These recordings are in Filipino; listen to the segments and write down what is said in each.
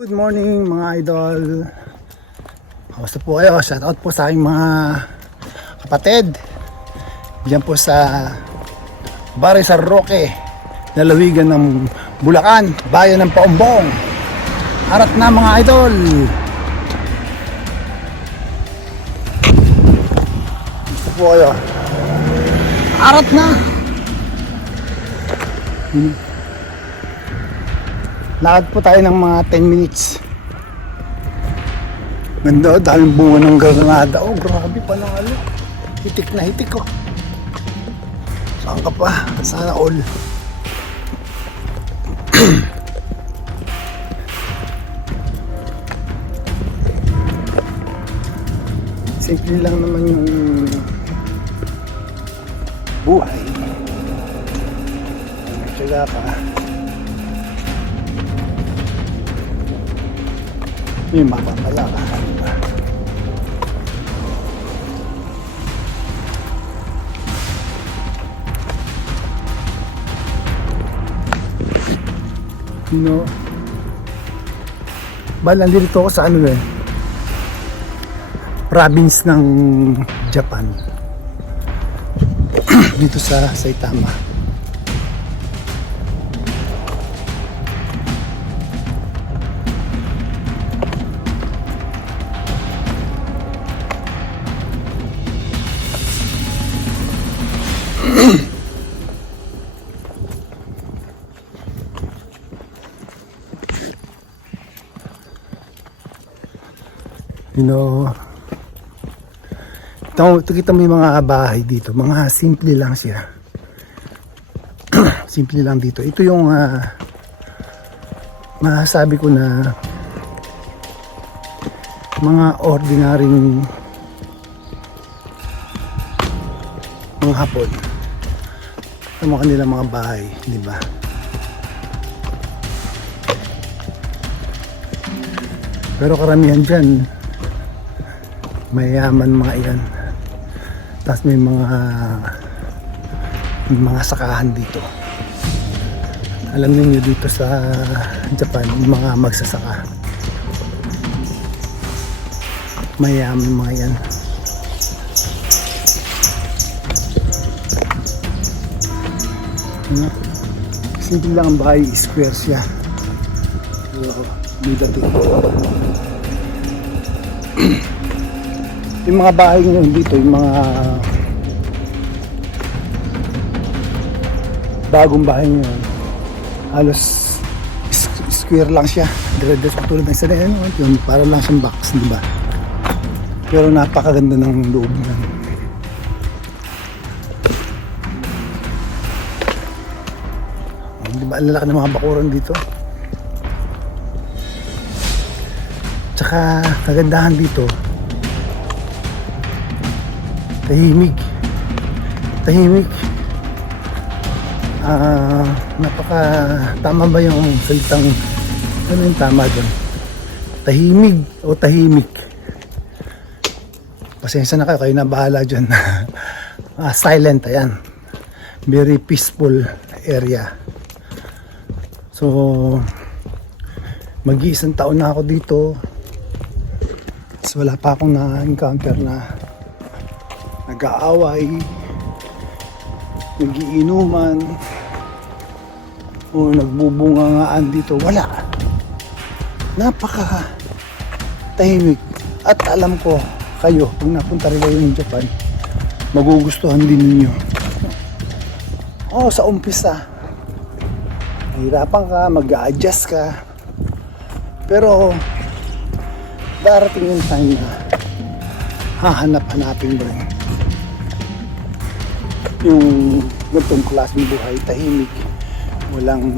Good morning mga idol. Kamusta po kayo? Shoutout po sa aking mga kapatid diyan po sa Barrio San Roque, lalawigan ng Bulacan, bayan ng Paumbong. Harap na mga idol. Kamusta po kayo? Harap na. Lakad po tayo ng mga 10 minutes. Ganda, daming bunga ng granada. Oh, grabe panalo. Hitik na hitik ko. Saan ka pa? Sana all. Simple lang naman yung buhay. Tsaga pa. May mapa pala ka. Nandito ako sa province ng Japan. Dito sa Saitama. Ito kita mo yung mga bahay dito, mga simple lang siya. Simple lang dito. Ito yung masasabi ko na mga ordinaryong mga Hapon. Ito mga kanilang mga bahay, di ba? Pero karamihan dyan mayaman mga iyan. Tapos may mga sakahan dito. Alam niyo dito sa Japan, yung mga magsasaka. Mayaman mga iyan. Simple lang ang bahay, square siya. May dating. Yung mga bahay ngayon dito, yung mga bagong bahay ngayon, halos square lang siya. Dire-dire tulad ng isa na yun, para lang siyang box, di ba? Pero napakaganda ng loob ng di ba, ang lalaki ng mga bakuran dito. Tsaka kagandahan dito, tahimik. Napaka tama ba yung salitang ano yung tama dyan? Tahimik o tahimik? Pasensya na kayo na bahala dyan. Silent, ayan. Very peaceful area. So mag-iisang taon na ako dito. So wala pa akong na-encounter na nag-aaway, nagiinuman, o nagbubungangaan dito. Wala. Napaka tahimik. At alam ko, kayo, kung napunta rin kayo ng Japan, magugustuhan din ninyo. Sa umpisa, mahirapan ka, mag-a-adjust ka. Pero, darating yung time na hahanap-hanapin mo rin yung ganitong klaseng buhay, tahimik, walang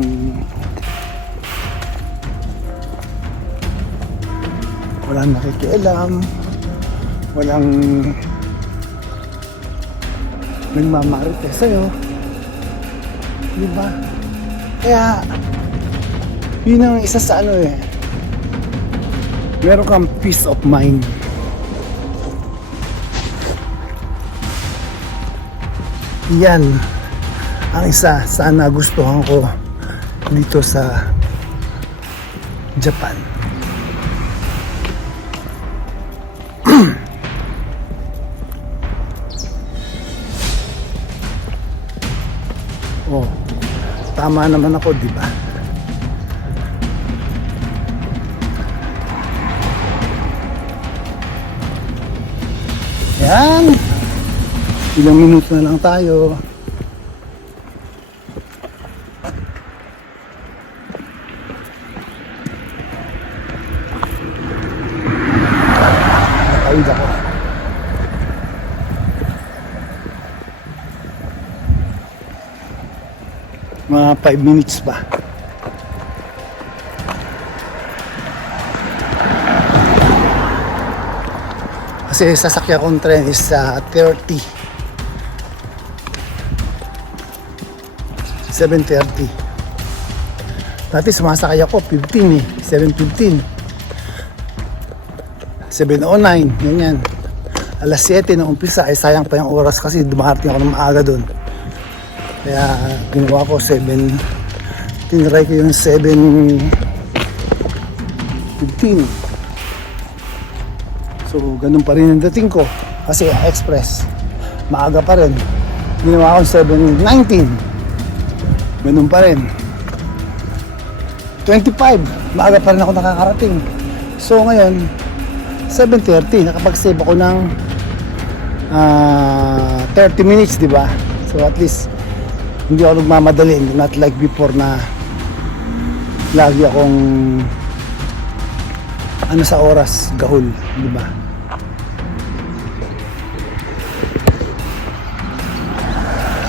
nakikialam, walang nagmamarites sa'yo, di ba? Kaya yun ang isa sa meron kang peace of mind. Yan ang isa sana gustuhan ko dito sa Japan. tama naman ako, di ba? Yan. Ilang minuto na lang tayo. Nakawid ako. Mga 5 minutes pa. Kasi sasakyan kong tren is 30. 7:30. Dati sumasakay ako 15 eh. 7:15. 7:09. Ganyan. Alas 7 na umpisa. Eh sayang pa yung oras kasi dumarating ako ng maaga doon. Kaya ginawa ko 7. Tinry ko yung 7:15. So, ganun pa rin ang dating ko. Kasi express. Maaga pa rin. Ginawa ko 7:19. Ganun pa rin. 25. Maaga pa rin ako nakakarating. So, ngayon, 7:30. Nakapag-save ako ng 30 minutes, di ba? So, at least, hindi ako nagmamadali. Not like before na lagi akong sa oras, gahol, di ba?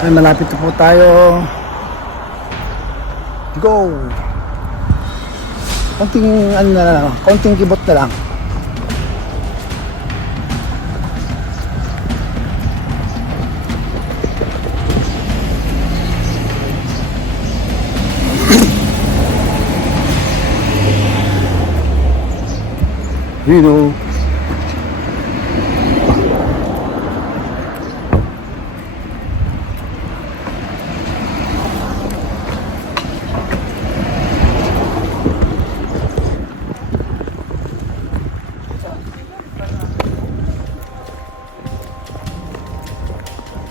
Ay, malapit na po tayo. Go! Konting, konting kibot na lang. You know.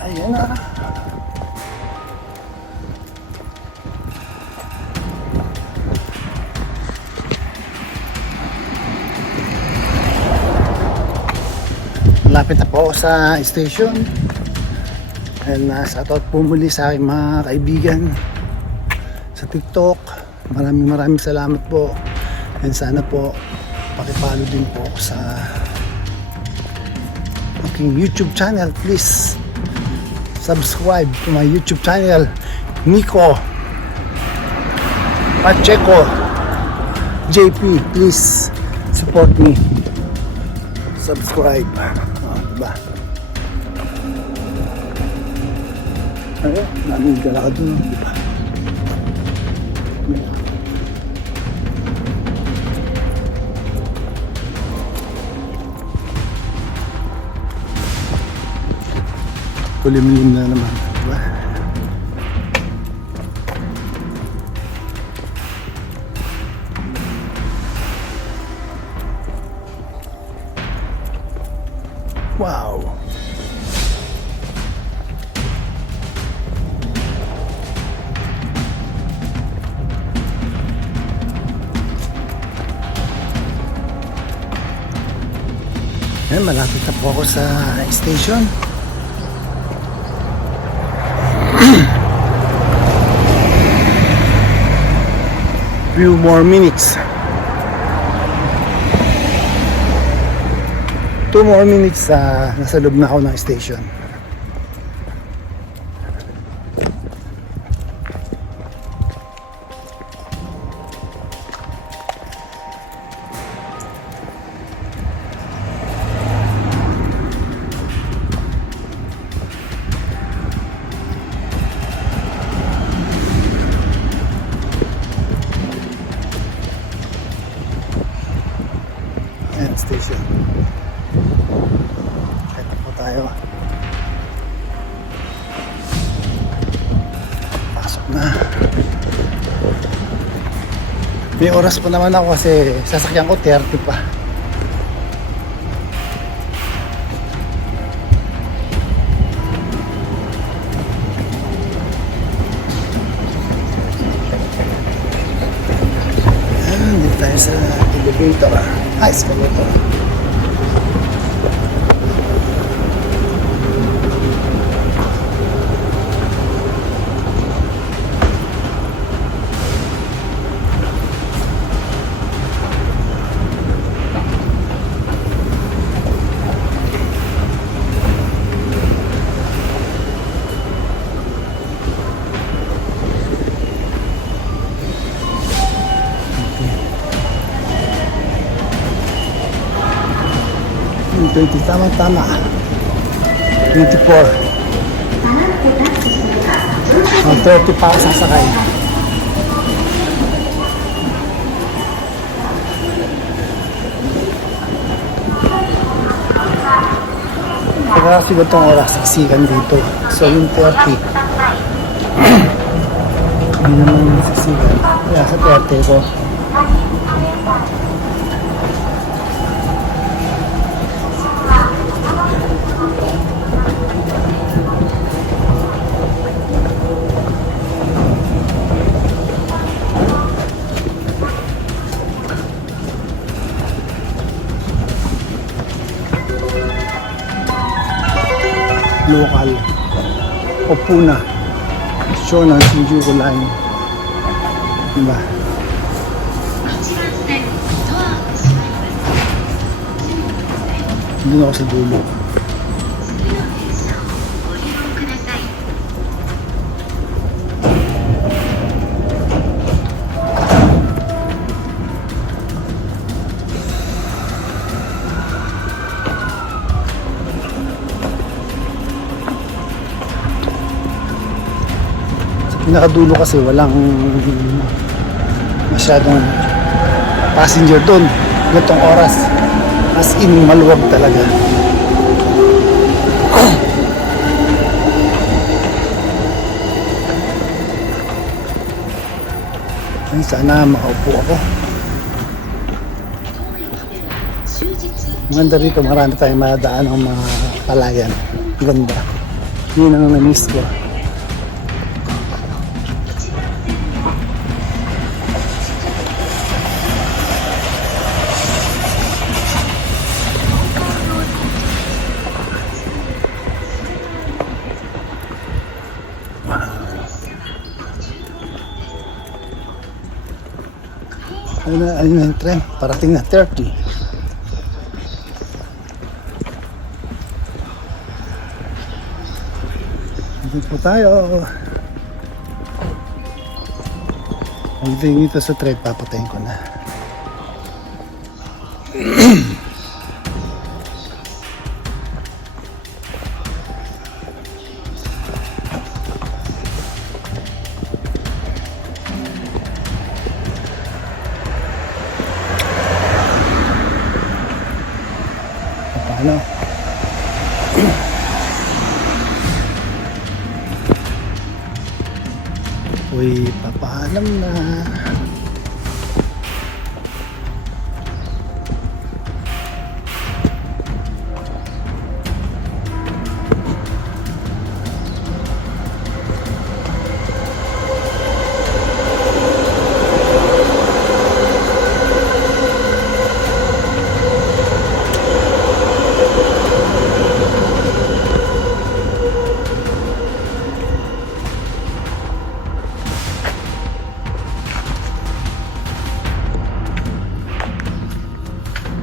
Ayan na. Malapit na po ako sa station. And shoutout po muli sa aking mga kaibigan sa TikTok. Maraming salamat po. And sana po pakipollow din po ako sa aking YouTube channel. Please subscribe to my YouTube channel, Nico Pacheco JP. Please support me. Subscribe. Diba? Ayun, daming galakad doon, diba? Kulimlim na naman, diba? Wow! Ayan, malapit na po ako sa station. Few more minutes. 2 more minutes, nasa loob na ako ng station. Ayan, station. Ito po tayo. Pasok na. May oras pa naman ako kasi sasakyan ko 30 pa. sa elevator. Escalator. Yung 20, tama-tama. 24. 30 pa ako sasakay. Pagka kasi itong oras, siksikan dito. So yung 30. Hindi naman siksikan. Kaya sa 30 ko. Local Opuna Shonan Shinjuku Line, diba? Doon ako sa dulo. Pinakadulo kasi walang masyadong passenger doon ganitong oras, as in maluwag talaga. Ay, sana makaupo ako. Maganda rito, marami tayong madaan ng mga palayan. Ganda, yun ang na-miss ko. Ayun na yung tren, parating na 30. Dito po tayo. Pagdating dito sa tren, papatayin ko na. Paano? Uy, papaalam na.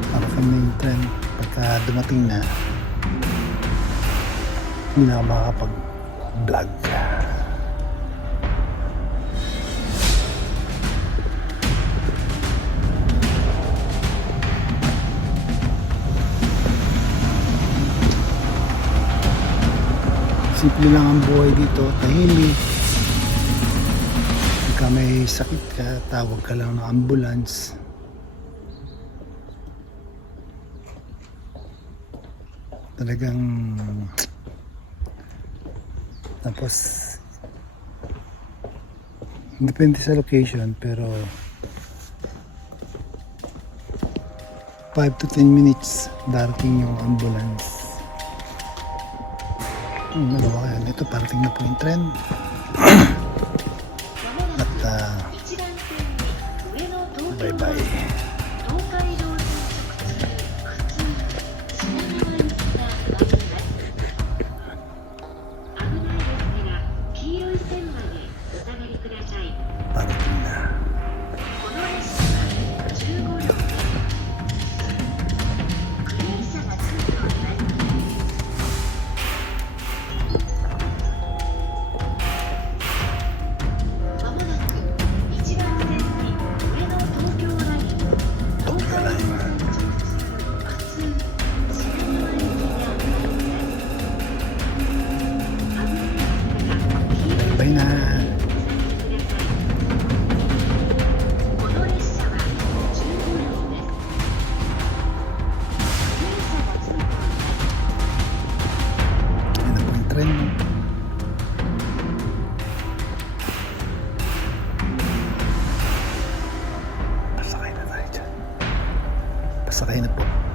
Parating na yung tren. Pagka dumating na, hindi na ako makakapag-vlog. Simple lang ang buhay dito, tahimik. Pagka may sakit ka, tawag ka lang ng ambulance. Talagang tapos depende sa location, pero 5 to 10 minutes darating yung ambulance. Nagawa kaya nito, parating na po yung tren. At bye bye. Pasakay na po.